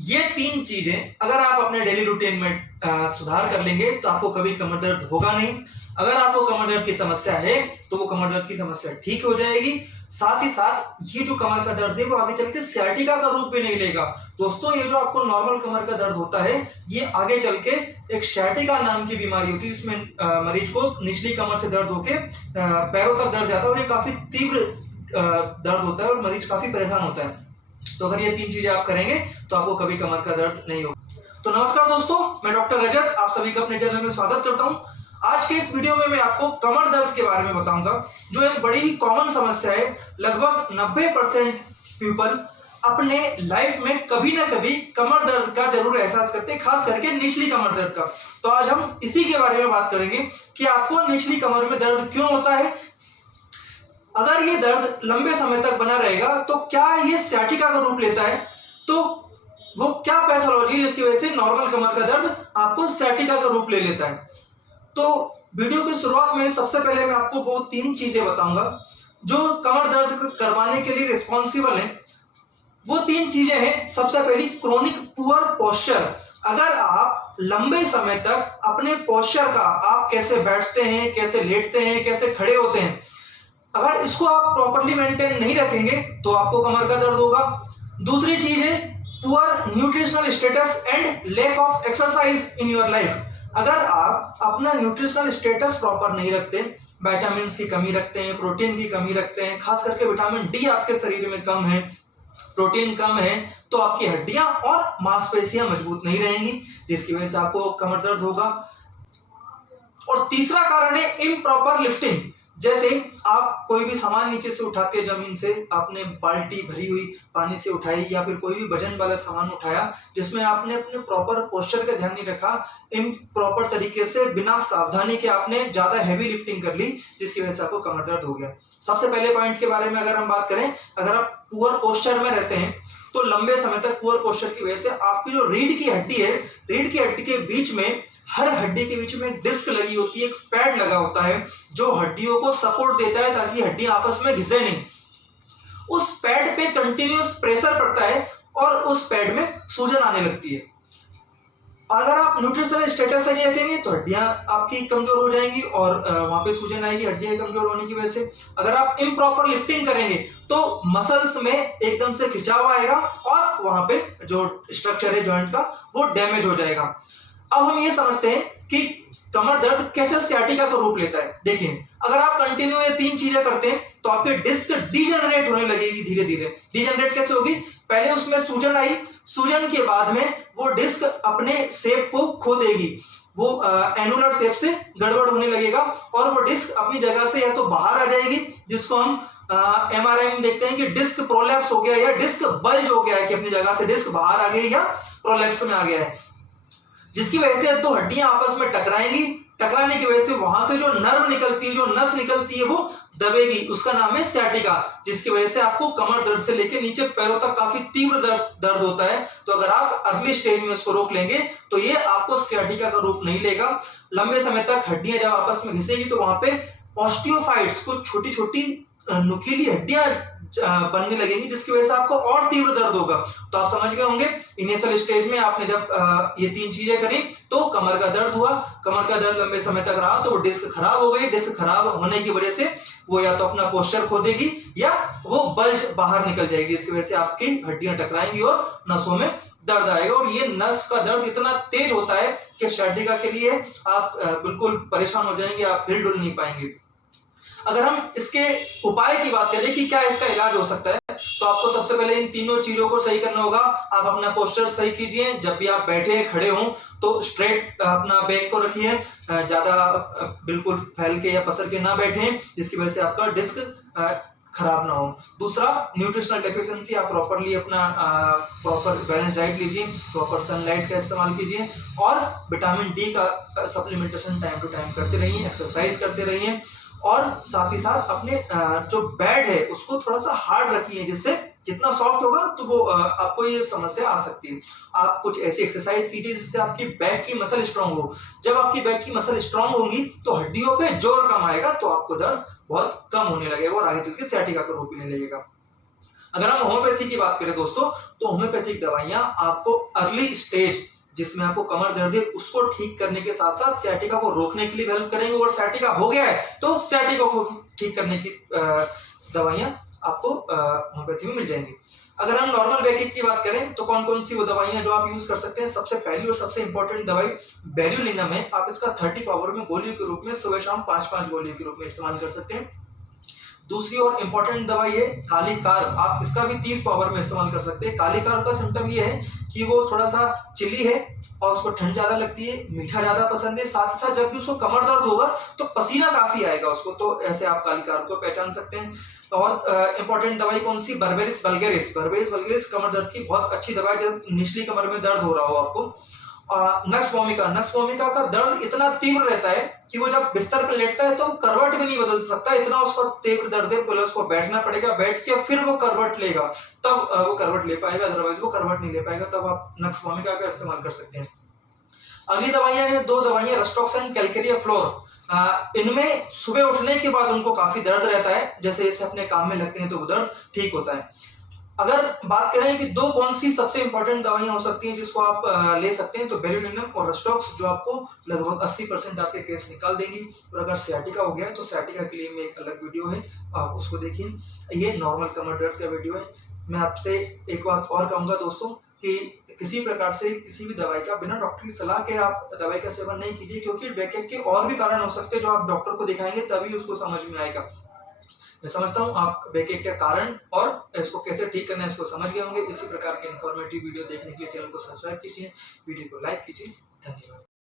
ये तीन चीजें अगर आप अपने डेली रूटीन में सुधार कर लेंगे तो आपको कभी कमर दर्द होगा नहीं। अगर आपको कमर दर्द की समस्या है तो वो कमर दर्द की समस्या ठीक हो जाएगी। साथ ही साथ ये जो कमर का दर्द है वो आगे चल के सियाटिका का रूप भी नहीं लेगा। दोस्तों, ये जो आपको नॉर्मल कमर का दर्द होता है ये आगे चल के एक सियाटिका नाम की बीमारी होती है, जिसमें मरीज को निचली कमर से दर्द होके पैरों तक दर्द जाता है और ये काफी तीव्र दर्द होता है और मरीज काफी परेशान होता है। तो अगर ये तीन चीजें आप करेंगे तो आपको कभी कमर का दर्द नहीं होगा। तो नमस्कार दोस्तों, मैं डॉक्टर रजत आप सभी का अपने चैनल में स्वागत करता हूं। आज के इस वीडियो में मैं आपको कमर दर्द के बारे में बताऊंगा, जो एक बड़ी ही कॉमन समस्या है। लगभग 90% पीपल अपने लाइफ में कभी ना कभी कमर दर्द का जरूर एहसास करते हैं, खास करके निचली कमर दर्द का। तो आज हम इसी के बारे में बात करेंगे कि आपको निचली कमर में दर्द क्यों होता है, अगर ये दर्द लंबे समय तक बना रहेगा तो क्या ये सियाटिका का रूप लेता है, तो वो क्या पैथोलॉजी है जिसकी वजह से नॉर्मल कमर का दर्द आपको सियाटिका का रूप ले लेता है। तो वीडियो की शुरुआत में सबसे पहले मैं आपको वो तीन चीजें बताऊंगा जो कमर दर्द करवाने के लिए रिस्पॉन्सिबल है। वो तीन चीजें हैं। सबसे पहली, क्रोनिक पुअर पोस्चर। अगर आप लंबे समय तक अपने पोस्चर का, आप कैसे बैठते हैं, कैसे लेटते हैं, कैसे खड़े होते हैं, अगर इसको आप प्रॉपर्ली मेंटेन नहीं रखेंगे तो आपको कमर का दर्द होगा। दूसरी चीज है poor nutritional status and lack of exercise in your life. अगर आप अपना न्यूट्रिशनल स्टेटस प्रॉपर नहीं रखते, विटामिन की कमी रखते हैं, प्रोटीन की कमी रखते हैं, खास करके विटामिन डी आपके शरीर में कम है, प्रोटीन कम है, तो आपकी हड्डियां और मांसपेशियां मजबूत नहीं रहेंगी, जिसकी वजह से आपको कमर दर्द होगा। और तीसरा कारण है इम्प्रॉपर लिफ्टिंग। जैसे आप कोई भी सामान नीचे से उठा के, जमीन से आपने बाल्टी भरी हुई पानी से उठाई या फिर कोई भी वजन वाला सामान उठाया जिसमें आपने अपने प्रॉपर पोस्चर का ध्यान नहीं रखा, इम्प्रॉपर तरीके से बिना सावधानी के आपने ज्यादा हैवी लिफ्टिंग कर ली, जिसकी वजह से आपको कमर दर्द हो गया। सबसे पहले पॉइंट के बारे में अगर हम बात करें, अगर आप पुअर पोस्चर में रहते हैं तो लंबे समय तक पुअर पोस्चर की वजह से आपकी जो रीढ़ की हड्डी है, रीढ़ की हड्डी के बीच में, हर हड्डी के बीच में डिस्क लगी होती है, एक पैड लगा होता है जो हड्डियों को सपोर्ट देता है ताकि हड्डियां आपस में घिसे नहीं। उस पैड पे कंटिन्यूअस प्रेशर पड़ता है और उस पैड में सूजन आने लगती है। अगर आप न्यूट्रिशनल स्टेटस सही रखेंगे तो हड्डियां आपकी कमजोर हो जाएंगी और वहां पे सूजन आएगी हड्डियां कमजोर होने की वजह से। अगर आप इम्प्रॉपर लिफ्टिंग करेंगे तो मसल्स में एकदम से खिंचाव आएगा और वहां पे जो स्ट्रक्चर है जॉइंट का वो डैमेज हो जाएगा। अब हम ये समझते हैं कि कमर दर्द कैसे सियाटिका का रूप लेता है। देखिए, अगर आप कंटिन्यू ये तीन चीजें करते हैं तो आपके डिस्क डिजेनरेट होने लगेगी धीरे धीरे। डिजेनरेट कैसे होगी? पहले उसमें सूजन आई, सूजन के बाद में वो डिस्क अपने शेप को खो देगी, वो एनुलर शेप से गड़बड़ होने लगेगा और वो डिस्क अपनी जगह से या तो बाहर आ जाएगी, जिसको हम एमआरआई में देखते हैं कि डिस्क प्रोलैप्स हो गया या डिस्क बल्ज हो गया है, कि अपनी जगह से डिस्क बाहर आ गई या प्रोलैप्स में आ गया है, जिसकी वजह से दो हड्डियां आपस में टकराएंगी। टकराने की वजह से वहां से जो नर्व निकलती है, जो नस निकलती है, वो दबेगी, उसका नाम है सियाटिका, जिसकी वजह से आपको कमर दर्द से लेकर नीचे पैरों तक काफी तीव्र दर्द होता है। तो अगर आप अर्ली स्टेज में उसको रोक लेंगे तो ये आपको सियाटिका का रूप नहीं लेगा। लंबे समय तक हड्डियां जब आपस में घिसेगी तो वहां पे ऑस्टियोफाइट्स, कुछ छोटी छोटी नुकीली हड्डियां बनने लगेंगी, जिसकी वजह से आपको और तीव्र दर्द होगा। तो आप समझ गए होंगे, इनिशियल स्टेज में आपने जब ये तीन चीजें करी तो कमर का दर्द हुआ। कमर का दर्द लंबे समय तक रहा तो वो डिस्क खराब हो गई, डिस्क खराब होने की वजह से वो या तो अपना पोस्चर खो देगी या वो बल्ज बाहर निकल जाएगी, इसकी वजह से आपकी हड्डियां टकराएंगी और नसों में दर्द आएगा। और ये नस का दर्द इतना तेज होता है कि सियाटिका के लिए आप बिल्कुल परेशान हो जाएंगे, आप हिल डुल नहीं पाएंगे। अगर हम इसके उपाय की बात करें कि क्या इसका इलाज हो सकता है, तो आपको सबसे पहले इन तीनों चीजों को सही करना होगा। आप अपना पोस्चर सही कीजिए, जब भी आप बैठे खड़े हों तो स्ट्रेट अपना बैक को रखिए, ज्यादा बिल्कुल फैल के या पसर के ना बैठे, जिसकी वजह से आपका डिस्क खराब ना हो। दूसरा, न्यूट्रिशनल डेफिशिएंसी, आप प्रॉपरली अपना प्रॉपर बैलेंस डाइट लीजिए, प्रॉपर सनलाइट का इस्तेमाल कीजिए और विटामिन डी का सप्लीमेंटेशन टाइम टू टाइम करते रहिए, एक्सरसाइज करते रहिए और साथ ही साथ अपने जो बेड है उसको थोड़ा सा हार्ड रखिए, जिससे जितना सॉफ्ट होगा तो वो आपको ये समस्या आ सकती है। आप कुछ ऐसी एक्सरसाइज कीजिए जिससे आपकी बैक की मसल स्ट्रांग हो। जब आपकी बैक की मसल स्ट्रांग होगी तो हड्डियों पे जोर कम आएगा, तो आपको दर्द बहुत कम होने लगेगा और आगे चल के सियाटिका का रूप लेने लगेगा। अगर हम होम्योपैथी की बात करें दोस्तों, तो होम्योपैथिक दवाइयां आपको अर्ली स्टेज जिसमें आपको कमर दर्द है उसको ठीक करने के साथ साथ सciatica को रोकने के लिए हेल्प करेंगे, और sciatica हो गया है तो sciatica को ठीक करने की दवाइयां आपको होम्योपैथी में मिल जाएंगी। अगर हम नॉर्मल बैकएक की बात करें तो कौन कौन सी वो दवाइयां जो आप यूज कर सकते हैं, सबसे पहली और सबसे इंपॉर्टेंट दवाई बेल्यूलिनम है। आप इसका 30 पावर में गोलियों के रूप में सुबह शाम 5-5 गोलियों के रूप में इस्तेमाल कर सकते हैं। दूसरी और इंपॉर्टेंट दवाई है काली कार्ब, आप इसका भी 30 पावर में इस्तेमाल कर सकते हैं। काली कार्ब का सिम्टम ये है कि वो थोड़ा सा चिली है और उसको ठंड ज्यादा लगती है, मीठा ज्यादा पसंद है, साथ ही साथ जब भी उसको कमर दर्द होगा तो पसीना काफी आएगा उसको, तो ऐसे आप काली कार्ब को पहचान सकते हैं। और इंपॉर्टेंट दवाई कौन सी, बर्बेरिस वल्गेरिस। बर्बेरिस वल्गेरिस कमर दर्द की बहुत अच्छी दवाई, जब निचली कमर में दर्द हो रहा हो आपको। नक्स वोमिका, नक्स वोमिका का दर्द इतना तीव्र रहता है कि वो जब बिस्तर पर लेटता है तो करवट भी नहीं बदल सकता, इतना उसका तीव्र दर्द है, पहले उसको बैठना पड़ेगा, बैठ के फिर वो करवट लेगा तब वो करवट ले पाएगा, अदरवाइज वो करवट नहीं ले पाएगा, तब आप नक्स वोमिका का इस्तेमाल कर सकते हैं। अगली दवाइयां हैं, 2 दवाइयां रस्टॉक्सन, कैलकेरिया फ्लोर। इनमें सुबह उठने के बाद उनको काफी दर्द रहता है, जैसे जैसे अपने काम में लगते हैं तो वो दर्द ठीक होता है। अगर बात करें कि 2 कौन सी सबसे इंपॉर्टेंट दवाइयां हो सकती हैं जिसको आप ले सकते हैं, तो बेल्यूलिनम और रस्टॉक्स, जो आपको लगभग 80% आपके केस निकाल देंगी। और अगर sciatica हो गया तो sciatica के लिए में एक अलग वीडियो है, आप उसको देखिए। ये नॉर्मल कमर दर्द का वीडियो है। मैं आपसे एक बात और कहूंगा दोस्तों कि किसी प्रकार से किसी भी दवाई का बिना डॉक्टर की सलाह के आप दवाई का सेवन नहीं कीजिए, क्योंकि बैकएक के और भी कारण हो सकते हैं जो आप डॉक्टर को दिखाएंगे तभी उसको समझ में आएगा। मैं समझता हूँ आप बैकएक के कारण और इसको कैसे ठीक करना है इसको समझ गए होंगे। इसी प्रकार के इंफॉर्मेटिव वीडियो देखने के लिए चैनल को सब्सक्राइब कीजिए, वीडियो को लाइक कीजिए। धन्यवाद।